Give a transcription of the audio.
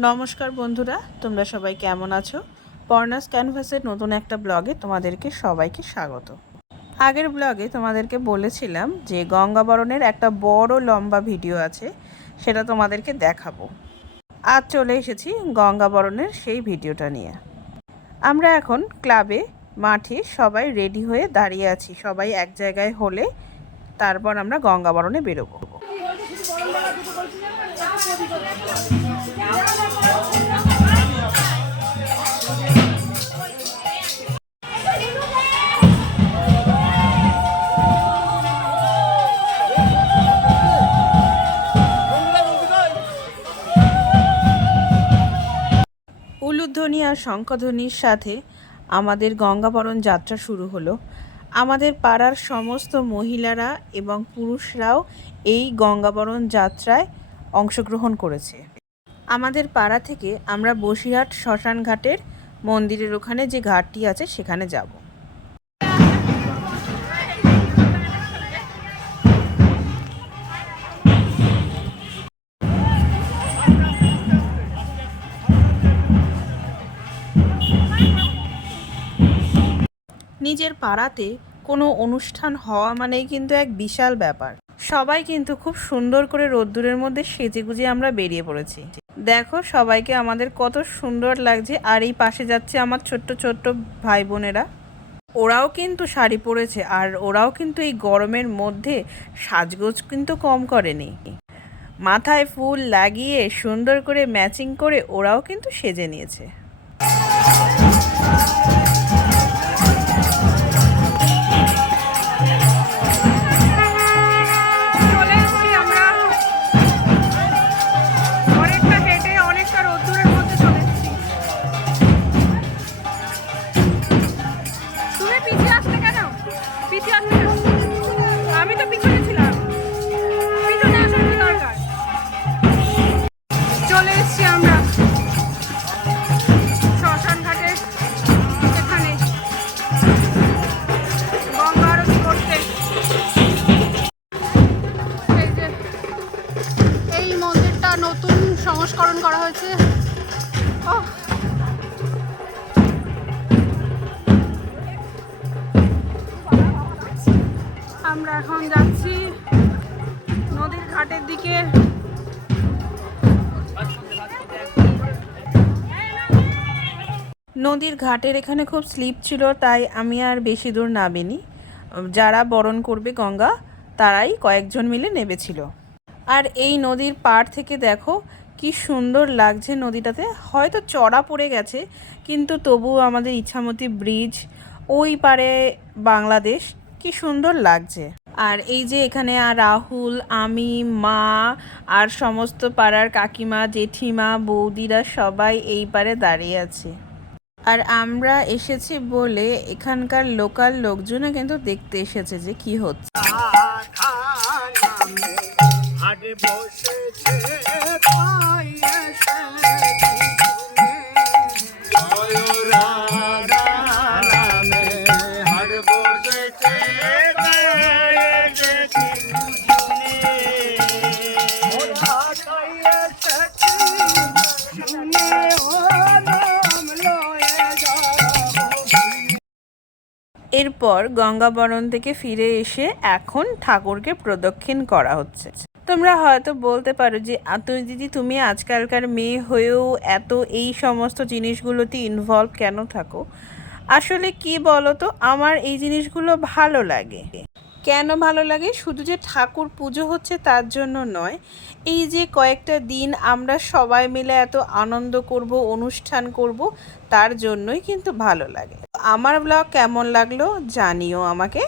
নমস্কার বন্ধুরা, তোমরা সবাই কেমন আছো? পর্ণাস ক্যানভাসের নতুন একটা ব্লগে তোমাদেরকে সবাইকে স্বাগত। আগের ব্লগে তোমাদেরকে বলেছিলাম যে গঙ্গাবরণের একটা বড় লম্বা ভিডিও আছে, সেটা তোমাদেরকে দেখাবো। আজ চলে এসেছি গঙ্গাবরণের সেই ভিডিওটা নিয়ে। আমরা এখন ক্লাবে মাঠে সবাই রেডি হয়ে দাঁড়িয়ে আছি। সবাই এক জায়গায় হলে তারপর আমরা গঙ্গাবরণে বেরোবো। উলুধ্বনি আর শঙ্খধ্বনির সাথে আমাদের গঙ্গাবরণ যাত্রা শুরু হলো। আমাদের পাড়ার সমস্ত মহিলারা এবং পুরুষরাও এই গঙ্গাবরণ যাত্রায় অংশগ্রহণ করেছে। আমাদের পাড়া থেকে আমরা বসিরহাট শ্মশান ঘাটের মন্দিরের ওখানে যে ঘাটটি আছে সেখানে যাব। নিজের পাড়াতে কোনো অনুষ্ঠান হওয়া মানেই কিন্তু এক বিশাল ব্যাপার। সবাই কিন্তু খুব সুন্দর করে রোদ্দুরের মধ্যে সেজেগুজে আমরা বেরিয়ে পড়েছি। দেখো সবাইকে আমাদের কত সুন্দর লাগছে। আর এই পাশে যাচ্ছে আমার ছোট্ট ছোট্ট ভাই বোনেরা, ওরাও কিন্তু শাড়ি পরেছে। আর ওরাও কিন্তু এই গরমের মধ্যে সাজগোজ কিন্তু কম করেনি। মাথায় ফুল লাগিয়ে সুন্দর করে ম্যাচিং করে ওরাও কিন্তু সেজে নিয়েছে। আমি তো পিছনে ছিলাম, পিছনে আসার কি দরকার। চলে এসছি আমরা শ্মশান ঘাটে, এখানে গঙ্গা আরতি করতে। এই যে এই মন্দিরটা নতুন সংস্করণ করা হয়েছে। আমরা এখন যাচ্ছি নদীর ঘাটের দিকে। নদীর ঘাটের এখানে খুব স্লিপ ছিল, তাই আমি আর বেশি দূর নামিনি। যারা বরণ করবে গঙ্গা তারাই কয়েকজন মিলে নেমেছিল। আর এই নদীর পাড় থেকে দেখো কি সুন্দর লাগছে নদীটাতে। হয়তো চড়া পড়ে গেছে, কিন্তু তবুও আমাদের ইছামতি ব্রিজ, ওই পারে বাংলাদেশ, কি সুন্দর লাগছে। আর এই যে এখানে রাহুল, আমি, মা আর সমস্ত পাড়ার কাকিমা, জেঠিমা, বৌদিরা সবাই এই পারে দাঁড়িয়ে আছে। আর আমরা এসেছি বলে এখানকার লোকাল লোকজনও কিন্তু দেখতে এসেছে যে কি হচ্ছে। এরপর গঙ্গাবরণ থেকে ফিরে এসে এখন ঠাকুরকে প্রদক্ষিণ করা হচ্ছে। তোমরা হয়তো বলতে পারো যে তুই দিদি, তুমি আজকালকার মেয়ে হয়েও এত এই সমস্ত জিনিসগুলোতে ইনভলভ কেন থাকো? আসলে কি বলো তো, আমার এই জিনিসগুলো ভালো লাগে। কেন ভালো লাগে? শুধু যে ঠাকুর পুজো হচ্ছে তার জন্য নয়, এই যে কয়েকটা দিন আমরা সবাই মিলে এত আনন্দ করব, অনুষ্ঠান করব, তার জন্যই কিন্তু ভালো লাগে। আমার ব্লগ কেমন লাগলো জানিও আমাকে।